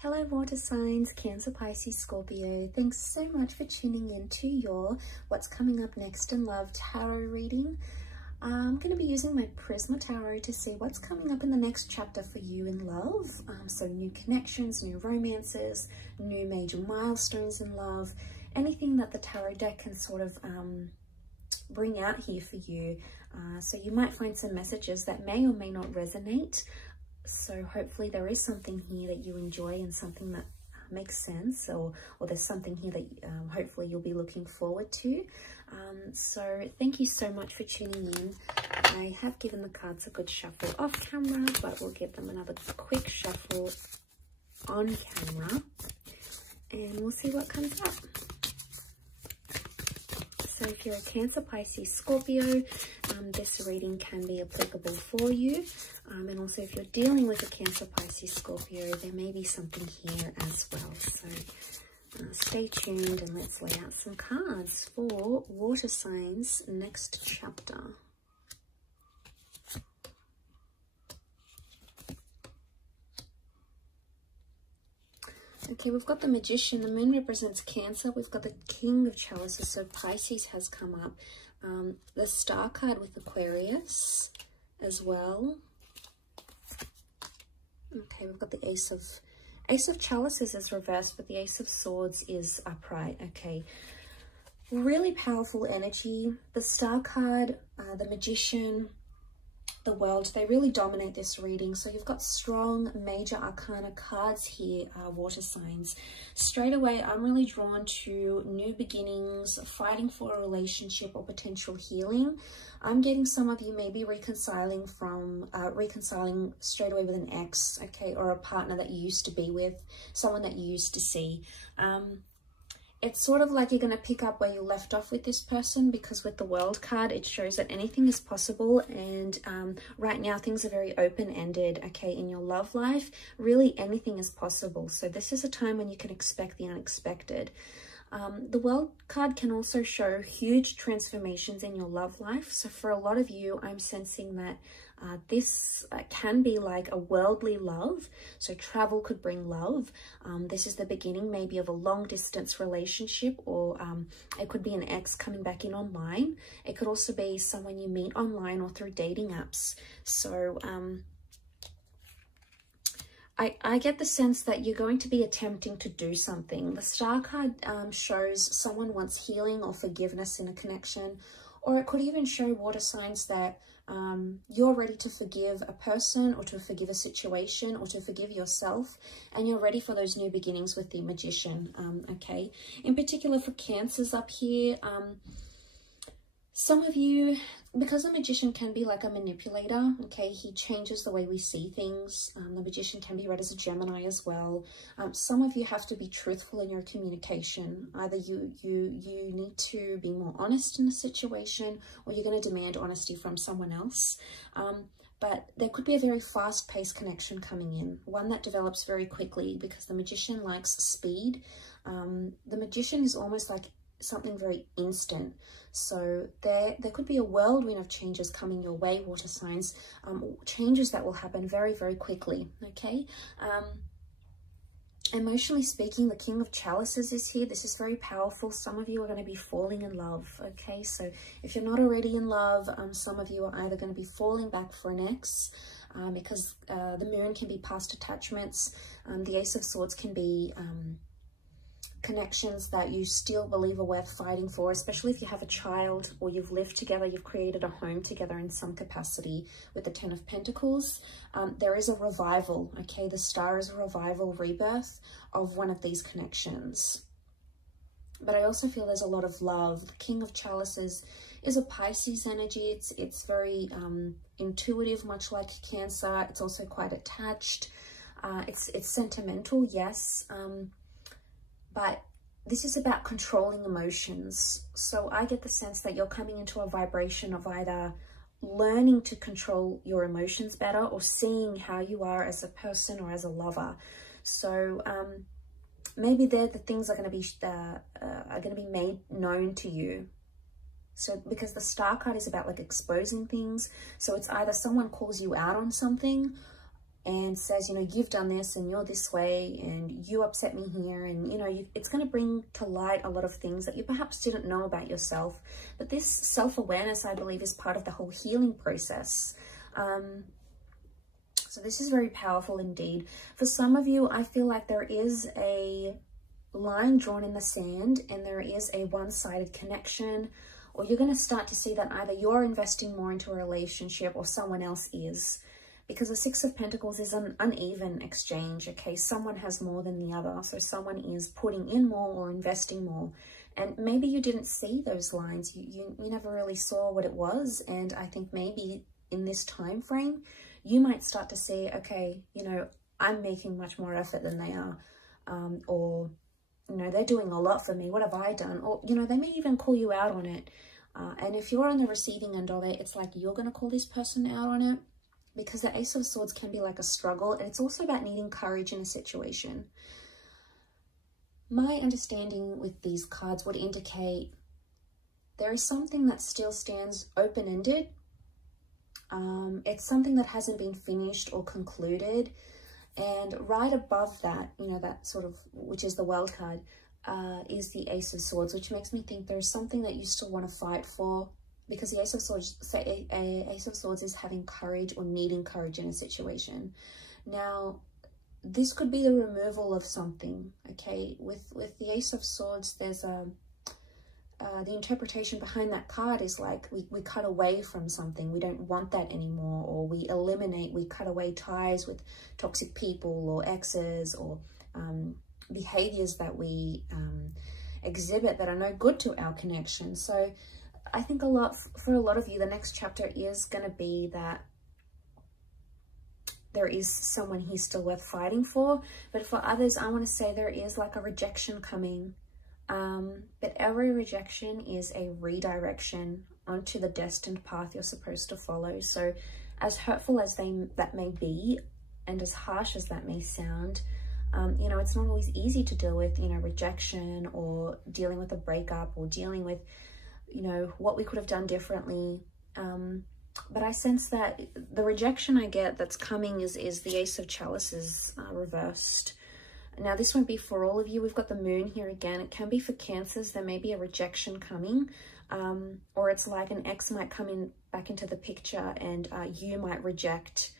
Hello water signs, Cancer, Pisces, Scorpio. Thanks so much for tuning in to your What's Coming Up Next in Love tarot reading. I'm going to be using my Prisma Tarot to see what's coming up in the next chapter for you in love. So new connections, new romances, new major milestones in love, anything that the tarot deck can sort of bring out here for you. So you might find some messages that may or may not resonate. So hopefully there is something here that you enjoy and something that makes sense, or there's something here that hopefully you'll be looking forward to. So thank you so much for tuning in. I have given the cards a good shuffle off camera, but we'll give them another quick shuffle on camera and we'll see what comes up. So if you're a Cancer, Pisces, Scorpio, this reading can be applicable for you. And also if you're dealing with a Cancer, Pisces, Scorpio, there may be something here as well. So stay tuned and let's lay out some cards for water signs next chapter. Okay, we've got the Magician. The Moon represents Cancer. We've got the King of Chalices, so Pisces has come up. The Star card with Aquarius as well. Okay, we've got the Ace of Chalices is reversed, but the Ace of Swords is upright. Okay, really powerful energy. The Star card, the Magician, the World, they really dominate this reading. So you've got strong major arcana cards here, water signs. Straight away, I'm really drawn to new beginnings, fighting for a relationship or potential healing. I'm getting some of you maybe reconciling straight away with an ex, okay, or a partner that you used to be with, someone that you used to see. It's sort of like you're going to pick up where you left off with this person, because with the World card, it shows that anything is possible. And right now, things are very open-ended, okay, in your love life. Really, anything is possible. So this is a time when you can expect the unexpected. The World card can also show huge transformations in your love life. So for a lot of you, I'm sensing that this can be like a worldly love. So travel could bring love. This is the beginning maybe of a long distance relationship, or it could be an ex coming back in online. It could also be someone you meet online or through dating apps. So I get the sense that you're going to be attempting to do something. The Star card shows someone wants healing or forgiveness in a connection, or it could even show water signs that you're ready to forgive a person, or to forgive a situation, or to forgive yourself, and you're ready for those new beginnings with the Magician, okay? In particular for Cancers up here, some of you, because the Magician can be like a manipulator, okay, he changes the way we see things. The Magician can be read as a Gemini as well. Some of you have to be truthful in your communication. Either you need to be more honest in a situation, or you're going to demand honesty from someone else. But there could be a very fast-paced connection coming in, one that develops very quickly, because the Magician likes speed. The Magician is almost like something very instant. So there could be a whirlwind of changes coming your way, water signs, changes that will happen very, very quickly, okay? Emotionally speaking, the King of Chalices is here. This is very powerful. Some of you are going to be falling in love, okay? So if you're not already in love, some of you are either going to be falling back for an ex, because the Moon can be past attachments. The Ace of Swords can be connections that you still believe are worth fighting for, especially if you have a child or you've lived together, you've created a home together in some capacity. With the Ten of Pentacles, there is a revival, okay? The Star is a revival, rebirth of one of these connections. But I also feel there's a lot of love. The King of Chalices is a Pisces energy. It's very intuitive, much like Cancer. It's also quite attached. It's sentimental, yes. But this is about controlling emotions. So I get the sense that you're coming into a vibration of either learning to control your emotions better, or seeing how you are as a person or as a lover. So maybe the things are going to be made known to you. So because the Star card is about like exposing things. So it's either someone calls you out on something, and says, you know, you've done this and you're this way and you upset me here. And, you know, it's going to bring to light a lot of things that you perhaps didn't know about yourself. But this self-awareness, I believe, is part of the whole healing process. So this is very powerful indeed. For some of you, I feel like there is a line drawn in the sand and there is a one-sided connection, or you're going to start to see that either you're investing more into a relationship or someone else is. Because the Six of Pentacles is an uneven exchange, okay? Someone has more than the other. So someone is putting in more or investing more. And maybe you didn't see those lines. You never really saw what it was. And I think maybe in this time frame, you might start to see, okay, you know, I'm making much more effort than they are. Or, you know, they're doing a lot for me. What have I done? Or, you know, they may even call you out on it. And if you're on the receiving end of it, it's like you're going to call this person out on it. Because the Ace of Swords can be like a struggle, and it's also about needing courage in a situation. My understanding with these cards would indicate there is something that still stands open-ended. It's something that hasn't been finished or concluded. And right above that, you know, that sort of, which is the World card, is the Ace of Swords, which makes me think there's something that you still want to fight for. Because the Ace of Swords, say Ace of Swords is having courage or needing courage in a situation. Now, this could be the removal of something, okay? With the Ace of Swords, there's the interpretation behind that card is like we cut away from something. We don't want that anymore, or we eliminate, we cut away ties with toxic people or exes or behaviors that we exhibit that are no good to our connection. So I think for a lot of you, the next chapter is going to be that there is someone here still worth fighting for. But for others, I want to say there is like a rejection coming. But every rejection is a redirection onto the destined path you're supposed to follow. So as hurtful as that may be, and as harsh as that may sound, you know, it's not always easy to deal with, you know, rejection or dealing with a breakup or dealing with, you know, what we could have done differently. But I sense that the rejection I get that's coming is the Ace of Chalices reversed. Now, this won't be for all of you. We've got the Moon here again. It can be for Cancers. There may be a rejection coming. Or it's like an ex might come in back into the picture and you might reject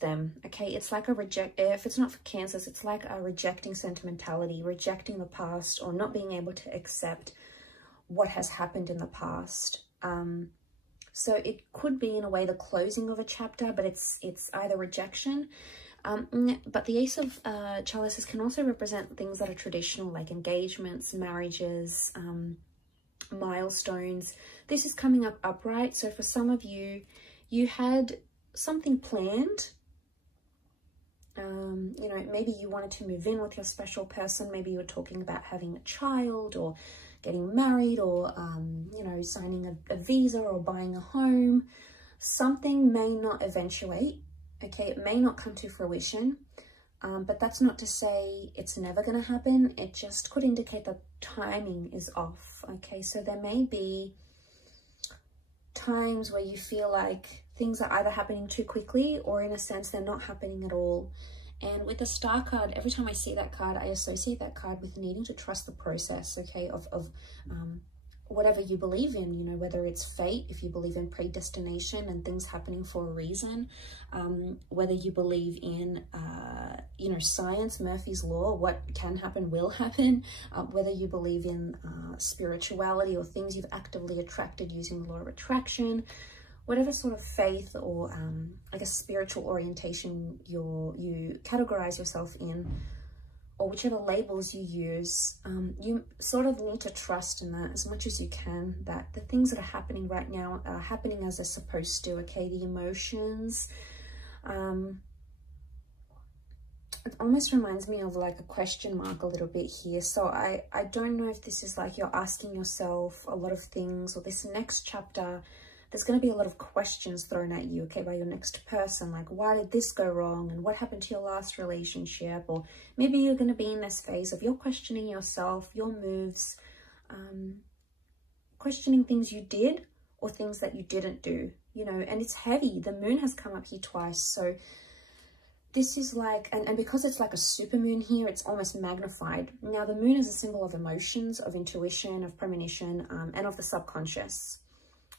them. Okay, it's like if it's not for Cancers, it's like a rejecting sentimentality, rejecting the past, or not being able to accept what has happened in the past. So it could be in a way the closing of a chapter, but it's either rejection. But the Ace of Chalices can also represent things that are traditional, like engagements, marriages, milestones. This is coming up upright. So for some of you, you had something planned. You know, maybe you wanted to move in with your special person. Maybe you were talking about having a child or getting married or, you know, signing a visa or buying a home. Something may not eventuate. Okay, it may not come to fruition, but that's not to say it's never going to happen. It just could indicate that timing is off. Okay, so there may be times where you feel like things are either happening too quickly or in a sense they're not happening at all. And with the Star card, every time I see that card, I associate that card with needing to trust the process, okay, of whatever you believe in, you know, whether it's fate, if you believe in predestination and things happening for a reason, whether you believe in, you know, science, Murphy's Law, what can happen will happen, whether you believe in spirituality or things you've actively attracted using the law of attraction, whatever sort of faith or, I guess, spiritual orientation you categorize yourself in, or whichever labels you use, you sort of need to trust in that as much as you can, that the things that are happening right now are happening as they're supposed to, okay? The emotions, it almost reminds me of like a question mark a little bit here. So I don't know if this is like you're asking yourself a lot of things, or this next chapter, there's going to be a lot of questions thrown at you, okay, by your next person. Like, why did this go wrong? And what happened to your last relationship? Or maybe you're going to be in this phase of you're questioning yourself, your moves, questioning things you did or things that you didn't do, you know, and it's heavy. The Moon has come up here twice. So this is like, and because it's like a super moon here, it's almost magnified. Now, the moon is a symbol of emotions, of intuition, of premonition, and of the subconscious.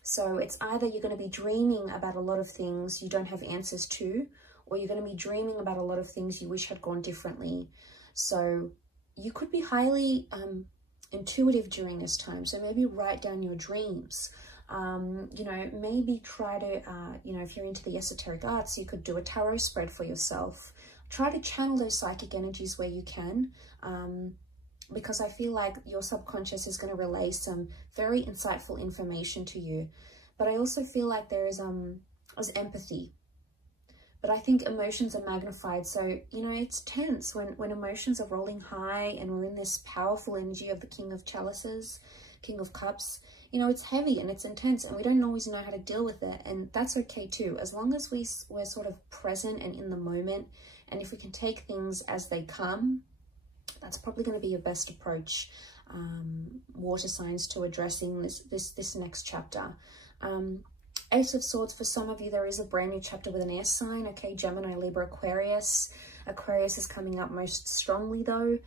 So it's either you're going to be dreaming about a lot of things you don't have answers to, or you're going to be dreaming about a lot of things you wish had gone differently. So you could be highly intuitive during this time. So maybe write down your dreams. You know, maybe try to, you know, if you're into the esoteric arts, you could do a tarot spread for yourself. Try to channel those psychic energies where you can, because I feel like your subconscious is going to relay some very insightful information to you. But I also feel like there is empathy. But I think emotions are magnified. So, you know, it's tense when emotions are rolling high and we're in this powerful energy of the King of Chalices, King of Cups. You know, it's heavy and it's intense and we don't always know how to deal with it. And that's okay too, as long as we're sort of present and in the moment. And if we can take things as they come, that's probably going to be your best approach, water signs, to addressing this next chapter. Ace of Swords, for some of you, there is a brand new chapter with an air sign. Okay, Gemini, Libra, Aquarius. Aquarius is coming up most strongly though.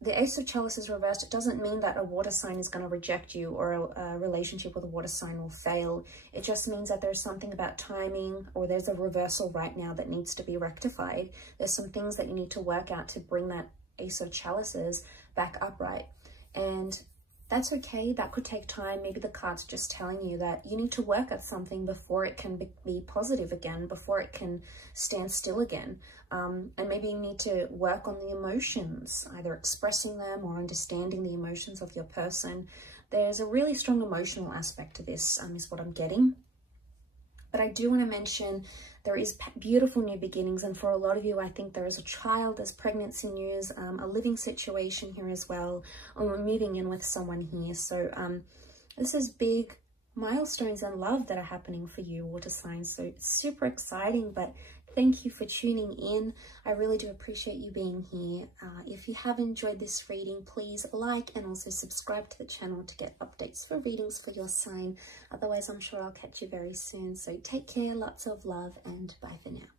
The Ace of Chalices reversed, it doesn't mean that a water sign is going to reject you or a relationship with a water sign will fail. It just means that there's something about timing, or there's a reversal right now that needs to be rectified. There's some things that you need to work out to bring that Ace of Chalices back upright. And that's okay. That could take time. Maybe the cards are just telling you that you need to work at something before it can be positive again, before it can stand still again. And maybe you need to work on the emotions, either expressing them or understanding the emotions of your person. There's a really strong emotional aspect to this, is what I'm getting. But I do want to mention there is beautiful new beginnings. And for a lot of you, I think there is a child, there's pregnancy news, a living situation here as well. Or we're moving in with someone here. So this is big milestones in love that are happening for you, water signs. So it's super exciting, but thank you for tuning in. I really do appreciate you being here. If you have enjoyed this reading, please like and also subscribe to the channel to get updates for readings for your sign. Otherwise, I'm sure I'll catch you very soon. So take care, lots of love, and bye for now.